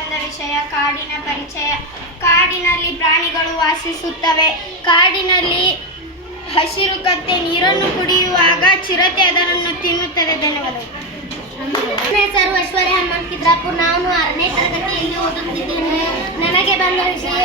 ಬಂದ ವಿಷಯ ಕಾಡಿನ ಪರಿಚಯ. ಕಾಡಿನಲ್ಲಿ ಪ್ರಾಣಿಗಳು ವಾಸಿಸುತ್ತವೆ. ಕಾಡಿನಲ್ಲಿ ಹಸಿರು ಕತ್ತೆ ನೀರನ್ನು ಕುಡಿಯುವಾಗ ಚಿರತೆ ಅದನ್ನು ತಿನ್ನುತ್ತದೆ. ಧನ್ಯವಾದಗಳು. ನನ್ನ ಹೆಸರು ಐಶ್ವರ್ಯ ಹನುಮಂತಿದ್ರಾಪುರ್. ನಾನು 6ನೇ ತರಗತಿಯಲ್ಲಿ ಓದುತ್ತಿದ್ದೇನೆ. ನನಗೆ ಬಂದ ವಿಷಯ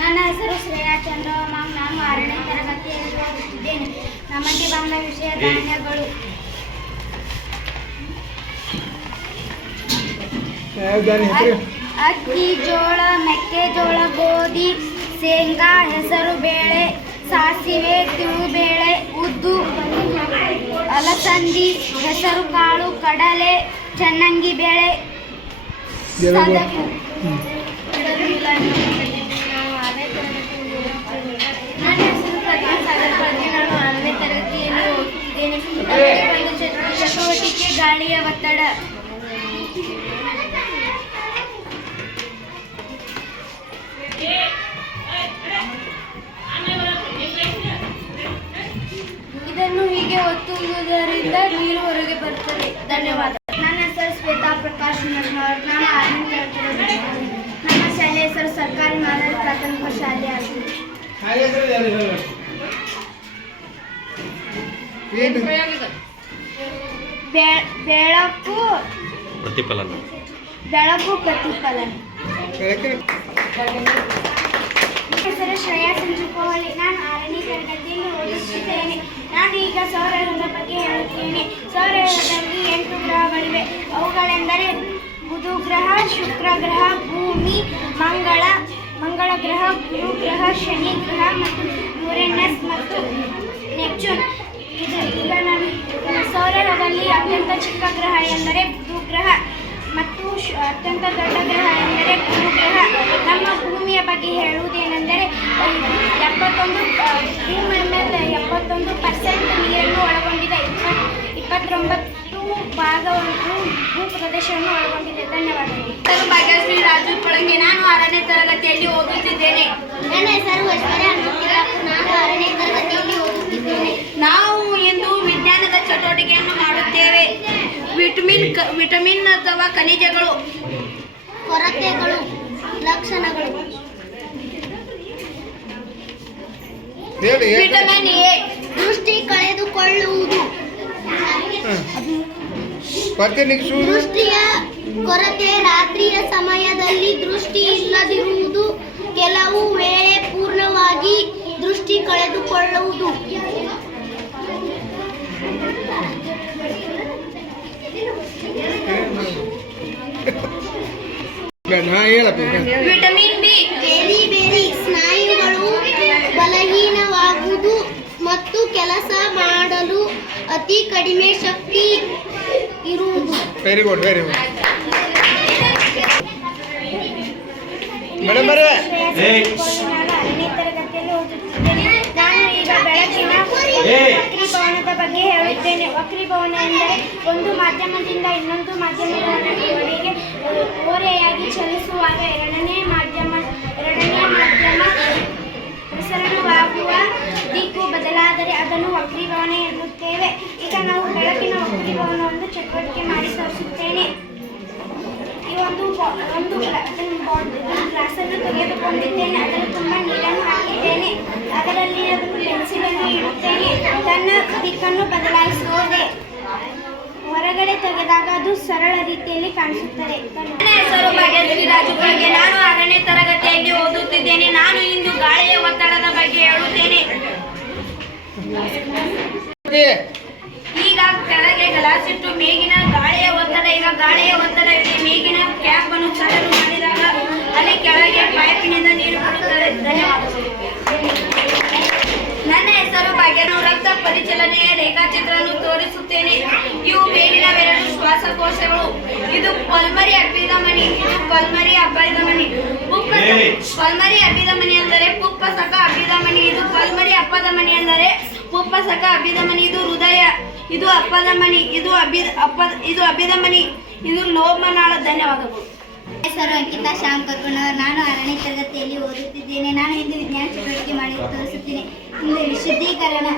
ನನ್ನ ಹೆಸರು ಶ್ರೇಯಾ ಚಂದ್ರಮ್ಮ. ನಾನು 6ನೇ ತರಗತಿಯಲ್ಲಿ ಓದುತ್ತಿದ್ದೇನೆ. ನಮಗೆ ಬಂದ ವಿಷಯ ಧಾನ್ಯಗಳು. ಅಕ್ಕಿ, ಜೋಳ, ಮೆಕ್ಕೆಜೋಳ, ಗೋಧಿ, ಶೇಂಗಾ, ಹೆಸರು ಬೇಳೆ, ಸಾಸಿವೆ, ತಿಳುಬೇಳೆ, ಉದ್ದು, ಅಲಸಂದಿ, ಹೆಸರು ಕಾಳು, ಕಡಲೆ, ಚನ್ನಂಗಿ ಬೇಳೆ, ಸದಕು. ನನ್ನ ಹೆಸರು ಪ್ರಜ್ಞಾ ಸಾಗರ್ ಪ್ರಜ್ಞೆ. ನಾನು 6ನೇ ತರಗತಿಯಲ್ಲಿ ಓದುತ್ತಿದ್ದೇನೆ. ಚಟುವಟಿಕೆ ಗಾಳಿಯ ಒತ್ತಡ. ಇದನ್ನು ಹೀಗೆ ಒತ್ತುವುದರಿಂದ ನೀರು ಹೊರಗೆ ಬರುತ್ತದೆ. ಧನ್ಯವಾದ. ನನ್ನ ಹೆಸರು ಶ್ವೇತಾ ಪ್ರಕಾಶ್ ನನ್ನವರು. ನಾನು 6ನೇ ತರಗತಿ. ನಮ್ಮ ಶಾಲೆಯ ಹೆಸರು ಸರ್ಕಾರಿ ಮಾದರಿ ಪ್ರಾಥಮಿಕ ಶಾಲೆ ಆಗಿದೆ. ಬೆಳಕು ಪ್ರತಿಫಲನ. ಹೆಸರು ಶ್ರೇಯಾ ಸಂಜುಕೋಹಳ್ಳಿ. ನಾನು 6ನೇ ತರಗತಿಯಲ್ಲಿ ಓದುತ್ತಿದ್ದೇನೆ. ನಾನು ಈಗ ಸೌರವ್ಯೂಹದ ಬಗ್ಗೆ ಹೇಳುತ್ತೇನೆ. ಸೌರವ್ಯೂಹದಲ್ಲಿ 8 ಗ್ರಹಗಳಿವೆ. ಅವುಗಳೆಂದರೆ ಬುಧ ಗ್ರಹ, ಶುಕ್ರ ಗ್ರಹ, ಭೂಮಿ, ಮಂಗಳ ಗ್ರಹ, ಗುರು ಗ್ರಹ, ಶನಿ ಗ್ರಹ ಮತ್ತು ಯುರೇನಸ್ ಮತ್ತು ನೆಪ್ಚೂನ್. ಈಗ ಸೌರವ್ಯೂಹದಲ್ಲಿ ಅತ್ಯಂತ ಚಿಕ್ಕ ಗ್ರಹ ಎಂದರೆ ಬುಧ ಗ್ರಹ ಮತ್ತು ಅತ್ಯಂತ ದೊಡ್ಡ ಗ್ರಹ ಎಂದರೆ ಗುರು ಗ್ರಹ. ನಮ್ಮ ಭೂಮಿಯ ಬಗ್ಗೆ ಹೇಳುವುದೇನೆಂದರೆ 71% ನೀರನ್ನು ಒಳಗೊಂಡಿದೆ. 29 ಭಾಗವನ್ನು ಭೂಪ್ರದೇಶವನ್ನು ಒಳಗೊಂಡಿದೆ. ಧನ್ಯವಾದಗಳು. ಹೆಸರು ಭಾಗ್ಯಶ್ರೀ ರಾಜು ಕೊಳಗೆ. ನಾನು 6ನೇ ತರಗತಿಯಲ್ಲಿ ಓದುತ್ತಿದ್ದೇನೆ. ನನ್ನ ಹೆಸರು ಐಶ್ವರ್ಯ ಹನುಮಂತಿದ್ರಾಪುರ್. ನಾನು 6ನೇ ತರಗತಿಯಲ್ಲಿ ಓದುತ್ತಿದ್ದೇನೆ. ನಾವು ಇಂದು ವಿಜ್ಞಾನದ ಚಟುವಟಿಕೆಯನ್ನು ಮಾಡುತ್ತೇವೆ. ವಿಟಮಿನ್ ಅಥವಾ ಖನಿಜಗಳು. ಕೊರತೆಗಳು, ಲಕ್ಷಣಗಳು. ವಿಟಮಿನ್ ಎ ದೃಷ್ಟಿ ಕಳೆದುಕೊಳ್ಳುವುದು. ದೃಷ್ಟಿಯ ಕೊರತೆ. ರಾತ್ರಿಯ ಸಮಯದಲ್ಲಿ ದೃಷ್ಟಿ ಇಲ್ಲದಿರುವುದು. ಕೆಲವು ವೇಳೆ ಪೂರ್ಣವಾಗಿ ದೃಷ್ಟಿ ಕಳೆದುಕೊಳ್ಳುವುದು. Vitamin B. ಬೇರೆ ಸ್ನಾಯುಗಳು ಬಲಹೀನವಾಗುವುದು ಮತ್ತು ಕೆಲಸ ಮಾಡಲು ಅತಿ ಕಡಿಮೆ ಶಕ್ತಿ ಇರುವುದು. Very good. ಮೇಡಮ್ ನಾನು 6ನೇ ತರಗತಿಯಲ್ಲಿ ಓದುತ್ತಿದ್ದೇನೆ. ನಾನು ಈಗ ಬೆಳಕಿನ ವಕ್ರೀಭವನದ ಬಗ್ಗೆ ಹೇಳುತ್ತೇನೆ. ವಕ್ರೀಭವನ ಎಂದರೆ ಒಂದು ಮಾಧ್ಯಮದಿಂದ ಇನ್ನೊಂದು ಮಾಧ್ಯಮದವರೆಗೆ ಓರೆಯಾಗಿ ಚಲಿಸುವಾಗ ಎರಡನೇ ಮಾಧ್ಯಮ ಪ್ರಸರಣವಾಗುವ ದಿಕ್ಕು ಬದಲಾದರೆ ಅದನ್ನು ವಕ್ರೀಭವನ ಎನ್ನುತ್ತೇವೆ. ಈಗ ನಾವು ಬೆಳಕಿನ ವಕ್ರೀಭವನವನ್ನು ಚಟುವಟಿಕೆ ಮಾಡಿ ತೋರಿಸುತ್ತೇನೆ. ಈ ಒಂದು ಗ್ಲಾಸನ್ನು ತೆಗೆದುಕೊಂಡಿದ್ದೇನೆ. ಅದರಲ್ಲಿ ತುಂಬ ನೀರನ್ನು ಹಾಕಿದ್ದೇನೆ. ಅದರಲ್ಲಿ ಪೆನ್ಸಿಲನ್ನು ಇಡುತ್ತೇನೆ. ತನ್ನ ದಿಕ್ಕನ್ನು ಬದಲಾಯಿಸುತ್ತದೆ. ಹೊರಗಡೆ ತೆಗೆದಾಗ ಅದು ಸರಳ ರೀತಿಯಲ್ಲಿ ಕಾಣಿಸುತ್ತದೆ. ನನ್ನ ಹೆಸರು ಭಾಗ್ಯಶ್ರೀ ರಾಜು ಕೊಳಗೆ. ನಾನು 6ನೇ ತರಗತಿಯಲ್ಲಿ ಓದುತ್ತಿದ್ದೇನೆ. ನಾನು ಇಂದು ಗಾಳಿಯ ಒತ್ತಡದ ಬಗ್ಗೆ ಹೇಳುತ್ತೇನೆ. ಈಗ ಕೆಳಗೆ ಗ್ಲಾಸ್ ಇಟ್ಟು ಮೇಗಿನ ಗಾಳಿಯ ಒತ್ತಡ. ಈಗ ಗಾಳಿಯ ಒತ್ತಡವಿದೆ. ಮೇಗಿನ ಕ್ಯಾಪ್ ಅನ್ನು ಚಾಲೂ ಮಾಡಿದಾಗ ಅಲ್ಲಿ ಕೆಳಗೆ ಪೈಪಿನಿಂದ ನೀರು ಬರುತ್ತದೆ. ಧನ್ಯವಾದಗಳು. ನನ್ನ ಹೆಸರು ಭಾಗ್ಯ. ನಾನು ರಕ್ತ ಪರಿಚಲನೆಯ ರೇಖಾಚಿತ್ರವನ್ನು ತೋರಿಸುತ್ತೇನೆ. ಇವು ಮೇಲಿನವೆರಡು ಶ್ವಾಸಕೋಶಗಳು. ಇದು ಪಲ್ಮರಿ ಅಭಿಧಮನಿ. ಪಲ್ಮರಿ ಅಭಿಧಮನಿ ಅಂದರೆ ಪುಪ್ಪಸಕ ಅಭಿಧಮನಿ. ಇದು ಪಲ್ಮರಿ ಅಪಧಮನಿ ಅಂದರೆ ಪುಪ್ಪಸಕ ಅಭಿಧಮನಿ. ಇದು ಹೃದಯ. ಇದು ಅಪಧಮನಿ. ಇದು ಅಭಿಧಮನಿ. ಇದು ಲೋಮನಾಳ. ಧನ್ಯವಾದಗಳು. ಹೆಸರು ಅಂಕಿತಾ ಶ್ಯಾಮ್ ಕರ್ಕೊಂಡವರು. ನಾನು 6ನೇ ತರಗತಿಯಲ್ಲಿ ಓದುತ್ತಿದ್ದೇನೆ. ನಾನು ಇಂದು ವಿಜ್ಞಾನ ಚಟುವಟಿಕೆ ಮಾಡಿ ತೋರಿಸುತ್ತೇನೆ. ಇಂದು ವಿಶುದ್ಧೀಕರಣ.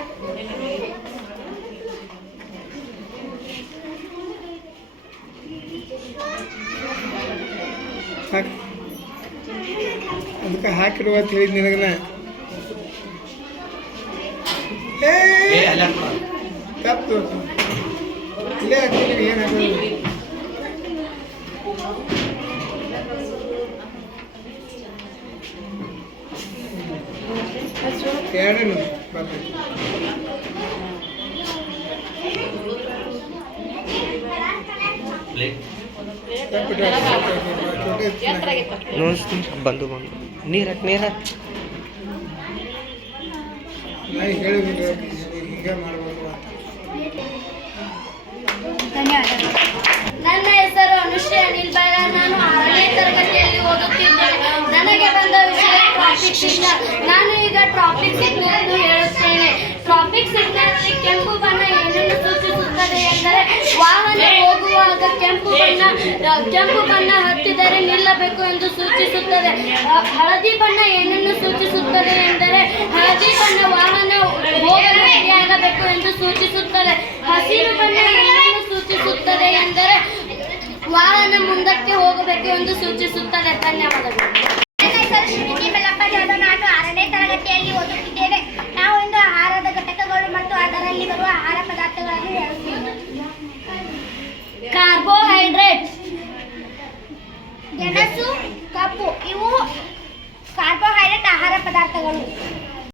ಅದಕ್ಕೆ ಹಾಕಿರುವ ಅಂತ ಹೇಳಿದ್ ನಿನಗನ ತಪ್ಪು ಇಲ್ಲೇ ಹಾಕ್ತೀನಿ ಏನಾಗೋದು ಎರಡೇನು ಬರ್ತೈತಿ ಬಂದು ನೀರು ನಾ ಹೇಳಿದ್ರೆ ಹೀಗೆ ಮಾಡ್ಬೋದು ಅಂತ. ಧನ್ಯವಾದಗಳು. ನನ್ನ ಹೆಸರು ಅನುಶ್ರೀ ಅನಿಲ್ ಬಾಲ. ನಾನು 6ನೇ ತರಗತಿಯಲ್ಲಿ ಓದುತ್ತಿದ್ದೇನೆ. ನನಗೆ ಬಂದ ವಿಷಯ ಟ್ರಾಫಿಕ್ ಸಿಗ್ನಲ್. ನಾನು ಈಗ ಟ್ರಾಫಿಕ್ ಸಿಗ್ನಲ್ ಎಂದು ಹೇಳುತ್ತೇನೆ. ಟ್ರಾಫಿಕ್ ಸಿಗ್ನಲ್ ಕೆಂಪು ಬಣ್ಣ ಏನನ್ನು ಸೂಚಿಸುತ್ತದೆ ಎಂದರೆ ವಾಹನ ಹೋಗುವಾಗ ಕೆಂಪು ಬಣ್ಣ ಹತ್ತಿದರೆ ನಿಲ್ಲಬೇಕು ಎಂದು ಸೂಚಿಸುತ್ತದೆ. ಹಳದಿ ಬಣ್ಣ ಏನನ್ನು ಸೂಚಿಸುತ್ತದೆ ಎಂದರೆ ಹಳದಿ ಬಣ್ಣ ವಾಹನ ಹೋಗಲು ರೆಡಿಯಾಗಬೇಕು ಎಂದು ಸೂಚಿಸುತ್ತದೆ. ಹಸಿರು ಬಣ್ಣ ಏನನ್ನು ಸೂಚಿಸುತ್ತದೆ ಎಂದರೆ ವಾಹನ ಮುಂದಕ್ಕೆ ಹೋಗಬೇಕು ಎಂದು ಸೂಚಿಸುತ್ತದೆ. ಧನ್ಯವಾದಗಳು. ನನ್ನ ಹೆಸರು ಶ್ರೀನಿಧಿ ಬೆಲ್ಲಪ್ಪ ಜಾಧವ್. ನಾನು 6ನೇ ತರಗತಿಯಲ್ಲಿ ಓದುತ್ತಿದ್ದೇನೆ. ನಾವು ಇಂದು ಆಹಾರದ ಘಟಕ